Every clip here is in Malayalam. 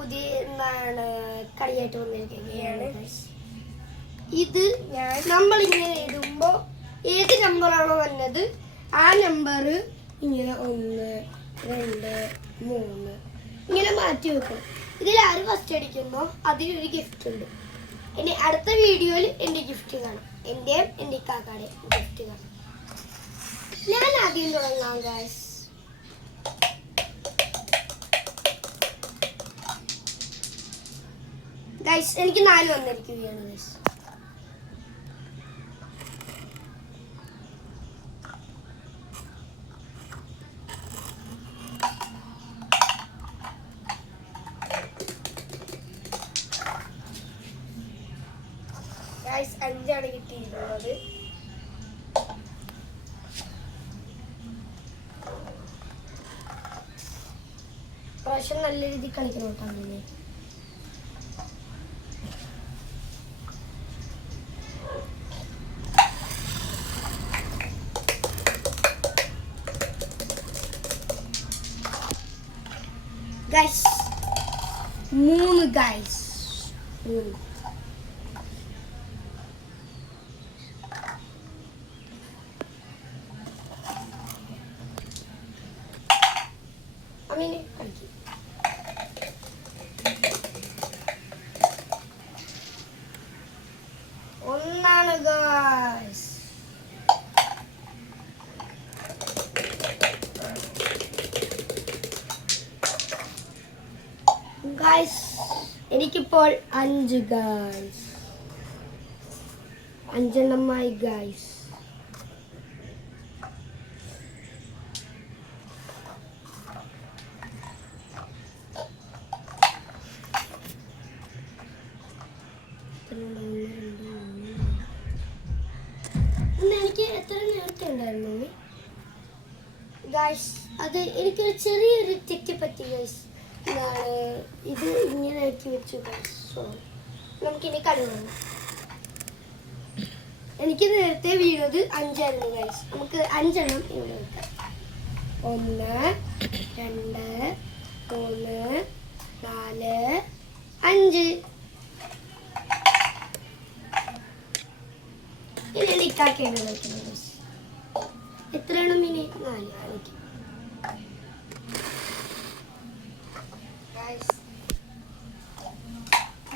പുതിയ എന്താണ് കളിയായിട്ട് വന്നിരിക്കുകയാണ്. ഇത് നമ്മളിങ്ങനെ എഴുതുമ്പോൾ ഏത് നമ്പറാണോ വന്നത് ആ നമ്പർ ഇങ്ങനെ 1 2 3 ഇങ്ങനെ മാറ്റി വെക്കണം. ഇതിൽ ആര് ഫസ്റ്റ് അടിക്കുന്നോ അതിനൊരു ഗിഫ്റ്റ് ഉണ്ട്. ഇനി അടുത്ത വീഡിയോയിൽ എൻ്റെ ഗിഫ്റ്റ് കാണാം. എൻ്റെയും എൻ്റെ കാക്കാടെയും ഗിഫ്റ്റ് കാണാം. ഞാൻ ആദ്യം തുടങ്ങാം ഗൈസ്. ഗൈസ് എനിക്ക് 4 വന്നിരിക്കുകയാണ് ഗൈസ്. ഗൈസ് 5 ആണ് കിട്ടിയിരിക്കുന്നത്. പ്രാവശ്യം നല്ല രീതിയിൽ കളിക്കണം കേട്ടോ. Guys 3 guys 3. അങ്ങനെ കളിക്കും. ഒന്നാണ് ഗൈസ്. ഗൈസ് എനിക്കിപ്പോൾ 5 ഗൈസ്. 5 എണ്ണമായി ഗൈസ്. എനിക്ക് എത്ര നേരത്തെ ഉണ്ടായിരുന്നു ഗൈസ്. അത് എനിക്കൊരു ചെറിയൊരു തെറ്റ് പറ്റി ഗൈസ്. എന്താണ് ഇത് ഇങ്ങനെ ആക്കി വെച്ചു ഗൈസ്. സോ നമുക്കിനി കളി വേണം. എനിക്ക് നേരത്തെ വീണത് 5 ആയിരുന്നു ഗൈസ്. നമുക്ക് 5 എണ്ണം ഇവിടെ വെക്കാം. 1 2 3 4 5. ഇനി ലിക്കാക്കേണ്ടി വയ്ക്കുന്നത് ഗൈസ്. എത്ര എണ്ണം ഇനി 4 കളിക്കും.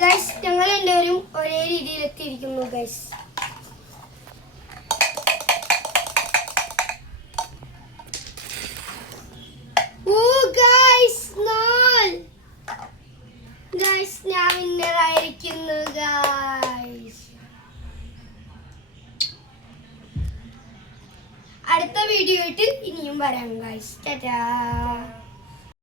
ഗൈസ് ഞങ്ങൾ എല്ലാവരും ഒരേ രീതിയിൽ എത്തിയിരിക്കുന്നു ഗൈസ്. ഗൈസ് ഞാൻ വിന്നറായിരിക്കുന്നു ഗൈസ്. അടുത്ത വീഡിയോ ആയിട്ട് ഇനിയും വരാം ഗൈസ്. ടാറ്റാ.